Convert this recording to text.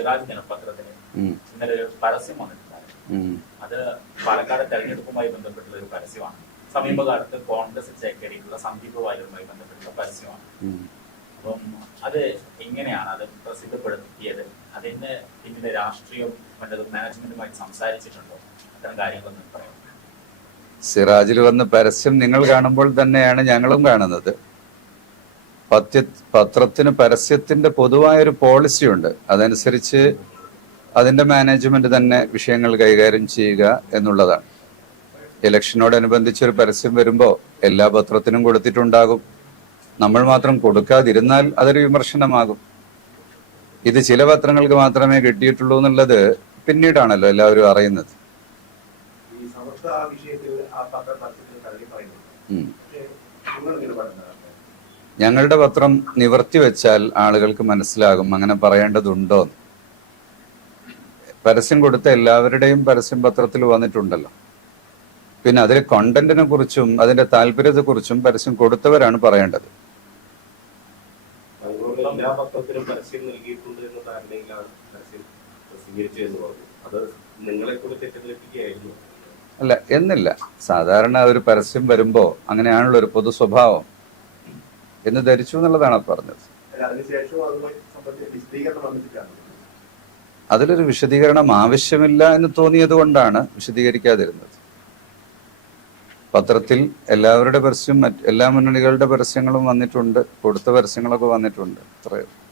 സിറാജ് ദിനപത്രത്തിന് ഇന്നലെ ഒരു പരസ്യം വന്നിട്ടുണ്ടായിരുന്നു. അത് പാലക്കാട് തെരഞ്ഞെടുപ്പുമായി ബന്ധപ്പെട്ടുള്ള ഒരു പരസ്യമാണ്. സമീപകാലത്ത് കോൺഗ്രസ് ചേക്കേറിയിട്ടുള്ള സന്ദീപ് വാര്യരുമായി ബന്ധപ്പെട്ടുള്ള പരസ്യമാണ്. അപ്പം അത് എങ്ങനെയാണ് അത് പ്രസിദ്ധപ്പെടുത്തിയത്? അതിന് പിന്നിലെ രാഷ്ട്രീയം മറ്റത് മാനേജ്മെന്റുമായി സംസാരിച്ചിട്ടുണ്ടോ? അത്തരം കാര്യങ്ങളൊന്നും പറയാം സിറാജിൽ വന്ന പരസ്യം നിങ്ങൾ കാണുമ്പോൾ തന്നെയാണ് ഞങ്ങളും കാണുന്നത്. പത്യ പത്രത്തിന് പരസ്യത്തിന്റെ പൊതുവായൊരു പോളിസി ഉണ്ട്. അതനുസരിച്ച് അതിന്റെ മാനേജ്മെന്റ് തന്നെ വിഷയങ്ങൾ കൈകാര്യം ചെയ്യുക എന്നുള്ളതാണ്. ഇലക്ഷനോടനുബന്ധിച്ച് ഒരു പരസ്യം വരുമ്പോൾ എല്ലാ പത്രത്തിനും കൊടുത്തിട്ടുണ്ടാകും. നമ്മൾ മാത്രം കൊടുക്കാതിരുന്നാൽ അതൊരു വിമർശനമാകും. ഇത് ചില പത്രങ്ങൾക്ക് മാത്രമേ കിട്ടിയിട്ടുള്ളൂ എന്നുള്ളത് പിന്നീടാണല്ലോ എല്ലാവരും അറിയുന്നത്. ആ വിഷയത്തിൽ ആ പത്ര പരസ്യത്തിൽ തള്ളി പറയുന്നു ഞങ്ങളുടെ പത്രം നിവർത്തി വെച്ചാൽ ആളുകൾക്ക് മനസ്സിലാകും. അങ്ങനെ പറയേണ്ടതുണ്ടോ. പരസ്യം കൊടുത്ത എല്ലാവരുടെയും പരസ്യം പത്രത്തിൽ വന്നിട്ടുണ്ടല്ലോ. പിന്നെ അതിലെ കണ്ടന്റിനെ കുറിച്ചും അതിന്റെ താല്പര്യത്തെ കുറിച്ചും പരസ്യം കൊടുത്തവരാണ് പറയേണ്ടത്. അതുകൊണ്ട് എല്ലാ പത്രത്തിലും പരസ്യം നൽകിയിട്ടുണ്ട് എന്ന ധാരണയിലാണ് പരസ്യം പ്രസിദ്ധീകരിച്ചു എന്ന് പറഞ്ഞു അത് നിങ്ങളെ കൂടെ തെറ്റിദ്ധരിപ്പിക്കുകയായിരുന്നു. അല്ല എന്നില്ല. സാധാരണ ഒരു പരസ്യം വരുമ്പോ അങ്ങനെയാണല്ലോ ഒരു പൊതു സ്വഭാവം. എന്ന് ധരിച്ചു എന്നുള്ളതാണ് അത് പറഞ്ഞത് അതിലൊരു വിശദീകരണം ആവശ്യമില്ല എന്ന് തോന്നിയത് കൊണ്ടാണ് വിശദീകരിക്കാതിരുന്നത്. പത്രത്തിൽ എല്ലാവരുടെ പരസ്യം മറ്റ് എല്ലാ മുന്നണികളുടെ പരസ്യങ്ങളും വന്നിട്ടുണ്ട് കൊടുത്ത പരസ്യങ്ങളൊക്കെ വന്നിട്ടുണ്ട് അത്രയും